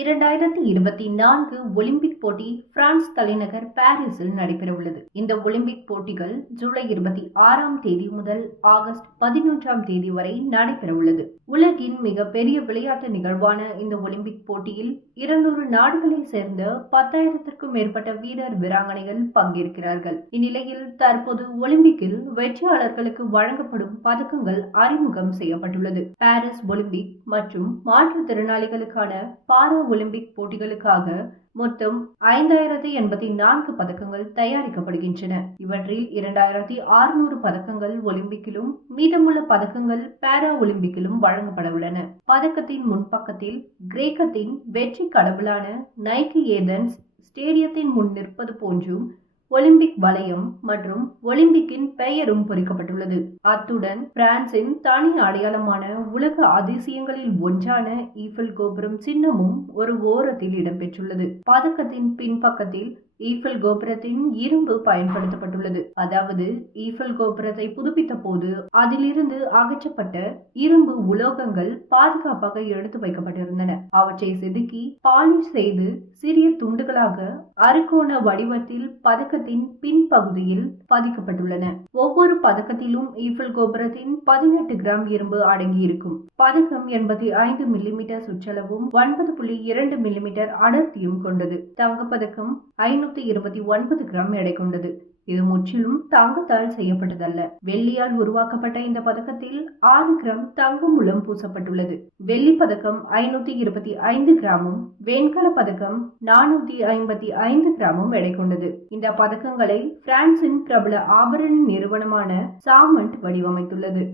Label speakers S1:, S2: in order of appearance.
S1: இரண்டாயிரத்தி இருபத்தி நான்கு ஒலிம்பிக் போட்டி பிரான்ஸ் தலைநகர் பாரிஸில் நடைபெறவுள்ளது. இந்த ஒலிம்பிக் போட்டிகள் ஜூலை இருபத்தி ஆறாம் தேதி முதல் ஆகஸ்ட் பதினொன்றாம் தேதி வரை நடைபெறவுள்ளது. உலகின் மிக பெரிய விளையாட்டு நிகழ்வான இந்த ஒலிம்பிக் போட்டியில் இருநூறு நாடுகளை சேர்ந்த பத்தாயிரத்திற்கும் மேற்பட்ட வீரர் வீராங்கனைகள் பங்கேற்கிறார்கள். இந்நிலையில் தற்போது ஒலிம்பிக்கில் வெற்றியாளர்களுக்கு வழங்கப்படும் பதக்கங்கள் அறிமுகம் செய்யப்பட்டுள்ளது. பாரிஸ் ஒலிம்பிக் மற்றும் மாற்றுத்திறனாளிகளுக்கான பாரா ஒலிம்பிக் போட்டிகளுக்காக மொத்தம் ஐந்தாயிரத்தி எண்பத்தி நான்கு பதக்கங்கள் தயாரிக்கப்படுகின்றன. இவற்றில் இரண்டாயிரத்தி அறுநூறு பதக்கங்கள் ஒலிம்பிக்கிலும் மீதமுள்ள பதக்கங்கள் பாரா ஒலிம்பிக்கிலும் வழங்கப்பட உள்ளன பதக்கத்தின் முன்பக்கத்தில் கிரேக்கத்தின் வெற்றி கடவுளான நைக்கி ஏதன்ஸ் ஸ்டேடியத்தின் முன் நிற்பது போன்றும் ஒலிம்பிக் வளையம் மற்றும் ஒலிம்பிக்கின் பெயரும் பொறிக்கப்பட்டுள்ளது. அத்துடன் பிரான்சின் தனி அடையாளமான உலக அதிசயங்களில் ஒன்றான ஈஃபில் கோபுரம் சின்னமும் ஒரு ஓரத்தில் இடம்பெற்றுள்ளது. பதக்கத்தின் பின்பக்கத்தில் ஈஃபல் கோபுரத்தின் இரும்பு பயன்படுத்தப்பட்டுள்ளது. அதாவது ஈஃபல் கோபுரத்தை புதுப்பித்த போது அதிலிருந்து அகற்றப்பட்ட இரும்பு உலோகங்கள் பாதுகாப்பாக எடுத்து வைக்கப்பட்டிருந்தன. அவற்றை செதுக்கி பாலிஷ் செய்து சிறிய துண்டுகளாக அறுகோண வடிவத்தில் பதக்கத்தின் பின்பகுதியில் பதிக்கப்பட்டுள்ளன. ஒவ்வொரு பதக்கத்திலும் ஈஃபல் கோபுரத்தின் பதினெட்டு கிராம் இரும்பு அடங்கியிருக்கும். பதக்கம் எண்பத்தி ஐந்து மில்லிமீட்டர் சுற்றளவும் ஒன்பது புள்ளி இரண்டு மில்லிமீட்டர் அடர்த்தியும் கொண்டது. தங்கப்பதக்கம் இருநூத்தி இருபத்தி ஒன்பது கிராம் எடை கொண்டது. இது முற்றிலும் தங்கத்தால் செய்யப்பட்டதல்ல. வெள்ளியால் உருவாக்கப்பட்ட இந்த பதக்கத்தில் ஆறு கிராம் தங்கம் மூலம் பூசப்பட்டுள்ளது. வெள்ளி பதக்கம் ஐநூத்தி இருபத்தி ஐந்து கிராமும் வெண்கல பதக்கம் நானூத்தி ஐம்பத்தி ஐந்து கிராமும் எடை கொண்டது. இந்த பதக்கங்களை பிரான்சின் பிரபல ஆபரண நிறுவனமான சாமண்ட் வடிவமைத்துள்ளது.